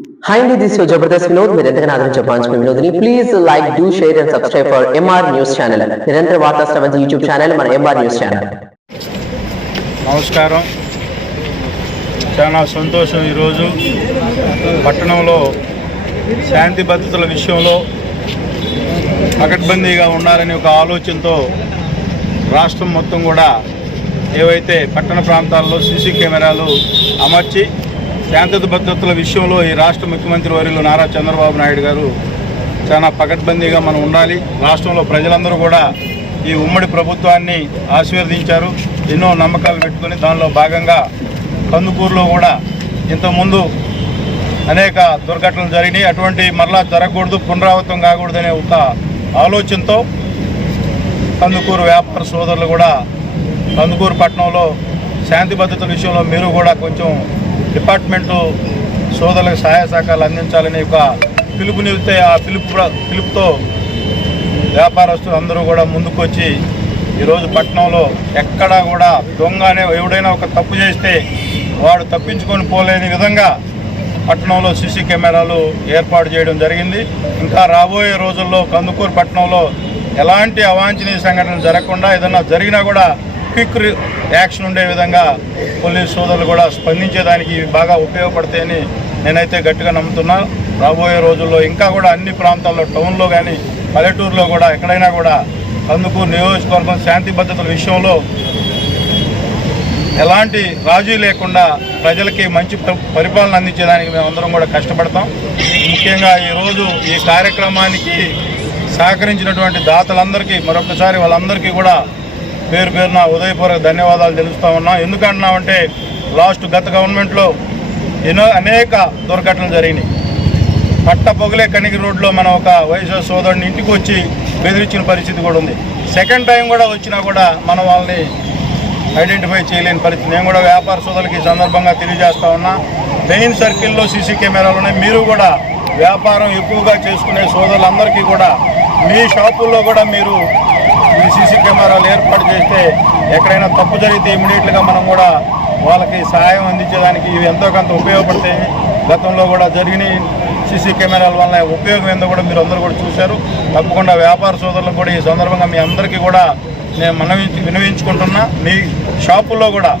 Hi, this is your Jabardast Vinod. మీరు ఎంతగా ఆదరించే బ్రాంచ్ వినోద్ని please like do share and subscribe for MR news channel. నిరంతర వార్తా శ్రవంతి యూట్యూబ్ ఛానల్ మన ఎంఆర్ న్యూస్ ఛానల్. నమస్కారం. చాలా సంతోషం. ఈరోజు పట్టణంలో శాంతి భద్రతల విషయంలో పకడ్బందీగా ఉండాలని ఒక ఆలోచనతో రాష్ట్రం మొత్తం కూడా ఏవైతే పట్టణ ప్రాంతాల్లో సీసీ కెమెరాలు అమర్చి శాంతి భద్రతల విషయంలో ఈ రాష్ట్ర ముఖ్యమంత్రి వర్యులు నారా చంద్రబాబు నాయుడు గారు చాలా పకడ్బందీగా మనం ఉండాలి. రాష్ట్రంలో ప్రజలందరూ కూడా ఈ ఉమ్మడి ప్రభుత్వాన్ని ఆశీర్వదించారు. ఎన్నో నమ్మకాలు పెట్టుకుని దానిలో భాగంగా కందుకూరులో కూడా ఇంతకుముందు అనేక దుర్ఘటనలు జరిగినాయి. అటువంటి మరలా జరగకూడదు, పునరావృతం కాకూడదనే ఒక ఆలోచనతో కందుకూరు వ్యాపార సోదరులు కూడా కందుకూరు పట్టణంలో శాంతి భద్రతల విషయంలో మీరు కూడా కొంచెం డిపార్ట్మెంటు సోదరులకు సహాయ సహకారాలు అందించాలని ఒక పిలుపునిస్తే ఆ పిలుపుతో వ్యాపారస్తులు అందరూ కూడా ముందుకొచ్చి ఈరోజు పట్టణంలో ఎక్కడా కూడా దొంగనే ఎవడైనా ఒక తప్పు చేస్తే వాడు తప్పించుకొని పోలేని విధంగా పట్టణంలో సీసీ కెమెరాలు ఏర్పాటు చేయడం జరిగింది. ఇంకా రాబోయే రోజుల్లో కందుకూరు పట్టణంలో ఎలాంటి అవాంఛనీయ సంఘటనలు జరగకుండా ఏదన్నా జరిగినా కూడా క్విక్ యాక్షన్ ఉండే విధంగా పోలీస్ సోదరులు కూడా స్పందించేదానికి బాగా ఉపయోగపడతాయని నేనైతే గట్టిగా నమ్ముతున్నా. రాబోయే రోజుల్లో ఇంకా కూడా అన్ని ప్రాంతాల్లో టౌన్లో కానీ పల్లెటూరులో కూడా ఎక్కడైనా కూడా కందుకూరు నియోజకవర్గం శాంతి భద్రతల విషయంలో ఎలాంటి రాజీ లేకుండా ప్రజలకి మంచి పరిపాలన అందించేదానికి మేమందరం కూడా కష్టపడతాం. ముఖ్యంగా ఈరోజు ఈ కార్యక్రమానికి సహకరించినటువంటి దాతలందరికీ మరొకసారి వాళ్ళందరికీ కూడా పేరు పేరున ఉదయపూర్వక ధన్యవాదాలు తెలుస్తూ ఉన్నాం. ఎందుకంటున్నామంటే గత గవర్నమెంట్లో అనేక దుర్ఘటనలు జరిగినాయి. పట్టపొగలే కనిగిరి రోడ్లో మనం ఒక వైఎస్ఆర్ సోదరుని ఇంటికి వచ్చి బెదిరించిన పరిస్థితి కూడా ఉంది. సెకండ్ టైం కూడా వచ్చినా కూడా మనం వాళ్ళని ఐడెంటిఫై చేయలేని పరిస్థితి. నేను కూడా వ్యాపార సోదరులకి ఈ సందర్భంగా తెలియజేస్తా ఉన్నా, మెయిన్ సర్కిల్లో సీసీ కెమెరాలు ఉన్నాయి. మీరు కూడా వ్యాపారం ఎక్కువగా చేసుకునే సోదరులందరికీ కూడా మీ షాపుల్లో కూడా మీరు ఈ సీసీ కెమెరాలు ఏర్పాటు చేస్తే ఎక్కడైనా తప్పు జరిగితే ఇమీడియట్గా మనం కూడా వాళ్ళకి సహాయం అందించేదానికి ఇవి ఎంతో కొంత ఉపయోగపడతాయి. గతంలో కూడా జరిగిన సీసీ కెమెరాల వల్ల ఉపయోగం ఏందో కూడా మీరు అందరూ కూడా చూశారు. తప్పకుండా వ్యాపార సోదరులకు కూడా ఈ సందర్భంగా మీ అందరికీ కూడా నేను వినవించుకుంటున్నా. మీ షాపుల్లో కూడా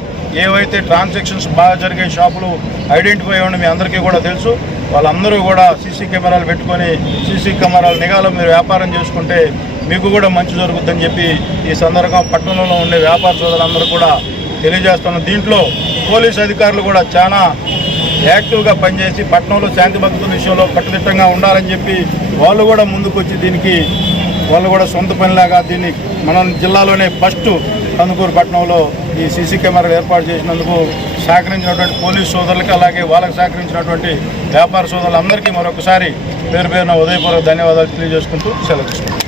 ఏవైతే ట్రాన్సాక్షన్స్ బాగా జరిగే షాపులు ఐడెంటిఫై అవ్వండి, మీ అందరికీ కూడా తెలుసు. వాళ్ళందరూ కూడా సీసీ కెమెరాలు పెట్టుకొని సీసీ కెమెరాల నిఘాలో మీరు వ్యాపారం చేసుకుంటే మీకు కూడా మంచి జరుగుతుందని చెప్పి ఈ సందర్భంగా పట్టణంలో ఉండే వ్యాపార సోదరులందరూ కూడా తెలియజేస్తున్నాం. దీంట్లో పోలీస్ అధికారులు కూడా చాలా యాక్టివ్గా పనిచేసి పట్టణంలో శాంతి భద్రతల విషయంలో కట్టుదిట్టంగా ఉండాలని చెప్పి వాళ్ళు కూడా ముందుకొచ్చి దీనికి వాళ్ళు కూడా సొంత పనిలాగా దీన్ని మనం జిల్లాలోనే ఫస్ట్ కందుకూరు పట్టణంలో ఈ సీసీ కెమెరాలు ఏర్పాటు చేసినందుకు సహకరించినటువంటి పోలీస్ సోదరులకి అలాగే వాళ్ళకి సహకరించినటువంటి వ్యాపార సోదరులందరికీ మరొకసారి పేరు పేరున ఉదయపూర్వక ధన్యవాదాలు తెలియజేసుకుంటూ సెలవు తీసుకుంటాం.